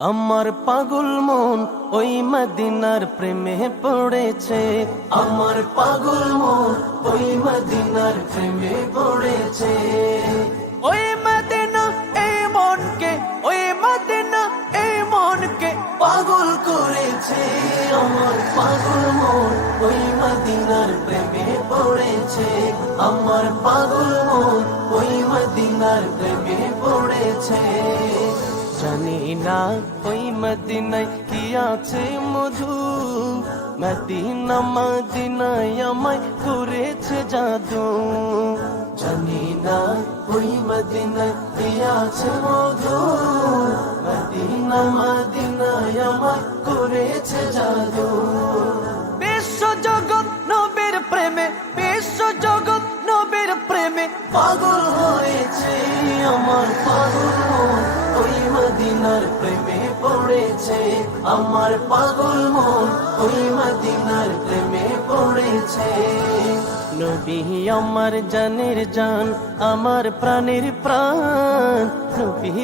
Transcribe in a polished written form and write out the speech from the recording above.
আমার পাগল মন ওই মদিনার প্রেমে পড়েছে। আমার পাগল মন ওই মদিনার প্রেমে পড়েছে। ওই মদিনা এই মনকে, ওই মদিনা এই মনকে পাগল করেছে। আমার পাগল মন ওই মদিনার প্রেমে পড়েছে। আমার পাগল মন ওই মদিনার প্রেমে পড়েছে। জানি না ওই মদিনায় কি আছে মধু, মদিনা মদিনায় আমায় করেছে জাদু। জানি না ওই মদিনায় কি আছে মধু, মদিনা মদিনায় আমায় করেছে জাদু। বিশ্ব জগৎ নবীর প্রেমে, বিশ্ব জগৎ নবীর প্রেমে পাগল হয়েছে। আমার পাগল মন ওই মদিনার প্রেমে পড়েছে। আমার পাগল মন ওই মদিনার প্রেমে পড়েছে। নবী আমার জানের জান, আমার প্রাণের প্রাণ। নবী